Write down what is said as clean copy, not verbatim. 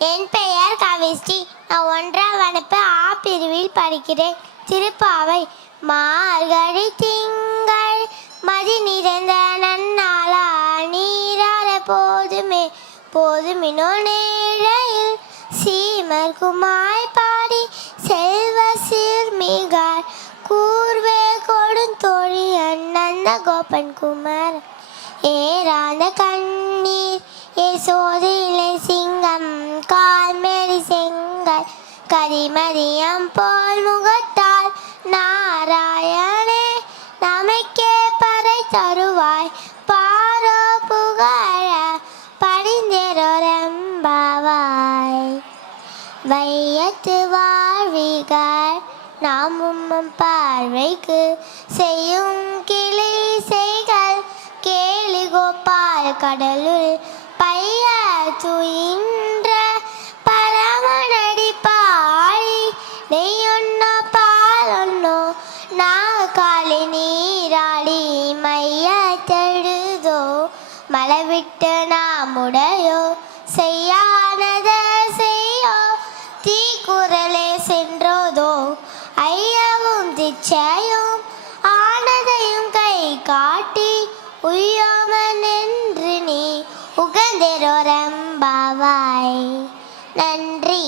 என் பெயர் கவிஸ்ரீ. நான் 1ஆம் வகுப்பு ஆ பிரிவில் படிக்கிறேன். திருப்பாவை. மார்கழி திங்கள் மதி நிறைந்த நன்னாளா நீராட போதுமே போதுமினோ நேழையில் சீமர் குமாய் பாடி செல்வ சீர்மிகார் கூர்வே கொடுந்தோழி அண்ணந்த கோபன் குமார் ஏறாந்த கண்ணீர் ஏசோதிலை சிங்கம் கால்மேறி செங்கல் கரிமதியம் போல் முகத்தால் நாராயணே நமக்கே பறை தருவாய் பாரோ புகழ படிந்தேரொரம்பாவாய் வையத்து வாழ்விகார் நாமும் பார்வைக்கு செய்யும் கிளை செய்கள் கேலி கோபால் கடலுள் பைய துயின்ற பரமனடி பாடி நெய்யொன்னோ பாலொன்னோ நாகாலி நீராடி மைய தெழுதோ மலவிட்டு நாமுடையோ செய்யானத செய்யோ தீக்குறலே சென்றோதோ ஐயவும் திச்சையும் ஆனதையும் கை காட்டி உய்யோமன் என்று நீ உகந்தெரொரம்பாவாய். நன்றி.